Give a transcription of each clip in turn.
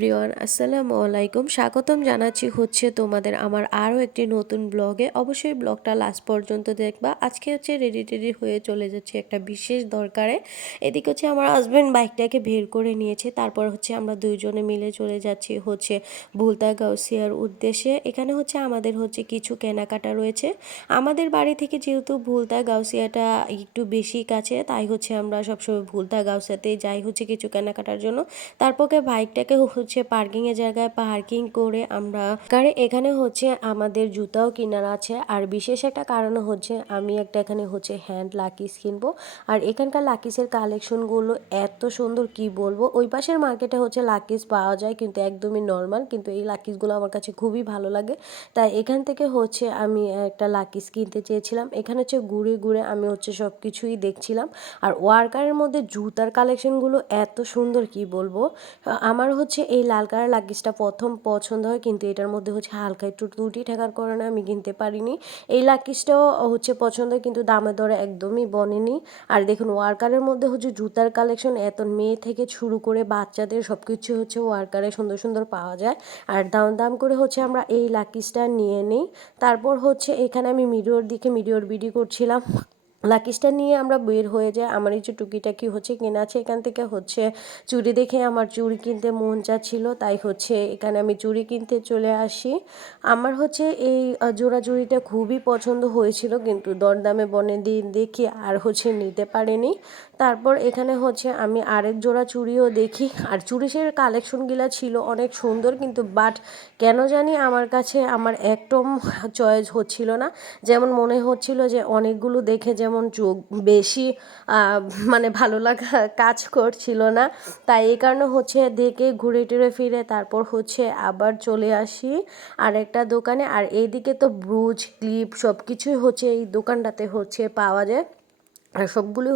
Everyone, আসসালামু আলাইকুম। স্বাগতম জানাচ্ছি তোমাদের আমার আরও একটি নতুন ব্লগে। অবশ্যই ব্লগটা লাস্ট পর্যন্ত দেখবা। আজকে রেডি টেডি হয়ে চলে যাচ্ছি একটা বিশেষ দরকারে। এদিকে আমার হাজব্যান্ড বাইকটাকে বের করে নিয়েছে, তারপর আমরা দুইজনে মিলে চলে যাচ্ছি ভুলতা গাউসিয়ার উদ্দেশ্যে। এখানে আমাদের কিছু কেনাকাটা রয়েছে। আমাদের বাড়ি থেকে যেহেতু ভুলতা গাউসিয়াটা একটু বেশি কাছে, তাই আমরা সবসময় ভুলতা গাউসিয়াতেই যাই কিছু কেনাকাটার জন্য। তারপরে বাইকটাকে পার্কিংয়ের জায়গায় পার্কিং করে আমরা এখানে আমাদের জুতাও কেনার আছে। আর বিশেষ একটা কারণ আমি একটা এখানে হ্যান্ড লাকিস কিনবো। আর এখানকার লাকিসের কালেকশনগুলো এত সুন্দর কি বলবো। ওই পাশের মার্কেটে লাকিস পাওয়া যায় কিন্তু একদমই নর্মাল, কিন্তু এই লাকিসগুলো আমার কাছে খুবই ভালো লাগে। তাই এখান থেকে আমি একটা লাকিস কিনতে চেয়েছিলাম। এখানে ঘুরে ঘুরে আমি সব কিছুই দেখছিলাম। আর ওয়ার্কারের মধ্যে জুতার কালেকশনগুলো এত সুন্দর কি বলবো। আমার এই লাল কালার লাকিসটা প্রথম পছন্দ হয়, কিন্তু এটার মধ্যে হালকা একটু ত্রুটি থাকার কারণে আমি কিনতে পারিনি। এই লাকিসটাও পছন্দ, কিন্তু দামে দরে একদমই বনেনি। আর দেখুন ওয়ার্কারের মধ্যে জুতার কালেকশন এত মেয়ে থেকে শুরু করে বাচ্চাদের সব কিছু ওয়ার্কারে সুন্দর সুন্দর পাওয়া যায়। আর দাম দাম করে আমরা এই লাকিসটা নিয়ে নিই। তারপর এখানে আমি মিডিওর বিডি করছিলাম। লাকিসটা নিয়ে আমরা বের হয়ে যাই। আমার এই যে টুকিটাকি কেনা আছে। এখান থেকে চুড়ি দেখে আমার চুড়ি কিনতে মন চাচ্ছিল, তাই এখানে আমি চুড়ি কিনতে চলে আসি। আমার এই জোড়া চুড়িটা খুবই পছন্দ হয়েছিল, কিন্তু দরদামে বনে দিন দেখি আর নিতে পারিনি। তারপর এখানে আমি আরেক জোড়া চুড়িও দেখি। আর চুড়িসের কালেকশনগুলো ছিল অনেক সুন্দর, কিন্তু বাট কেন জানি আমার কাছে আমার একদম চয়েস হচ্ছিল না। যেমন মনে হচ্ছিল যে অনেকগুলো দেখে যেমন চোখ বেশি মানে ভালো লাগা কাজ করছিল না। তাই এই কারণে দেখে ঘুরে টুরে ফিরে তারপর আবার চলে আসি আরেকটা দোকানে। আর এইদিকে তো ব্রুজ ক্লিপ সব কিছুই এই দোকানটাতে পাওয়া যায়। আর সবগুলোই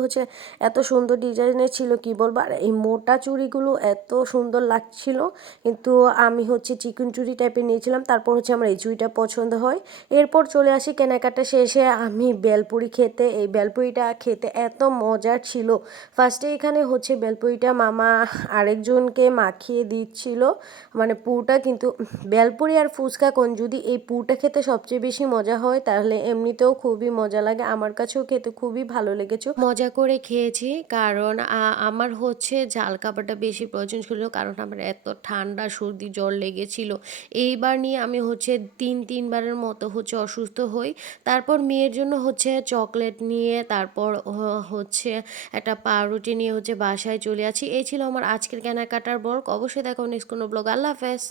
এত সুন্দর ডিজাইনের ছিল কি বলবো। আর এই মোটা চুড়িগুলো এত সুন্দর লাগছিল, কিন্তু আমি চিকন চুড়ি টাইপের নিয়েছিলাম। তারপর আমার এই চুড়িটা পছন্দ হয়। এরপর চলে আসি কেনাকাটা শেষে আমি বেলপুরি খেতে। এই বেলপুরিটা খেতে এত মজার ছিল। ফার্স্টে এখানে বেলপুরিটা মামা আরেকজনকে মাখিয়ে দিচ্ছিল, মানে পুরটা। কিন্তু বেলপুরি আর ফুচকা কোন যদি এই পুরটা খেতে সবচেয়ে বেশি মজা হয়, তাহলে এমনিতেও খুবই মজা লাগে। আমার কাছেও খেতে খুবই ভালো লেগেছে, মজা করে খেয়েছি। কারণ আমার ঝাল খাবারটা বেশি প্রয়োজন ছিল, কারণ আমার এত ঠান্ডা সর্দি জ্বর লেগেছিল। এইবার নিয়ে আমি তিনবারের মতো অসুস্থ হই। তারপর মেয়ের জন্য চকলেট নিয়ে, তারপর একটা পাউরুটি নিয়ে বাসায় চলে আসি। এই ছিল আমার আজকের কেনাকাটার ব্লগ। অবশ্যই দেখো নেক্সট কোনো ব্লগ। আল্লাহ হাফেজ।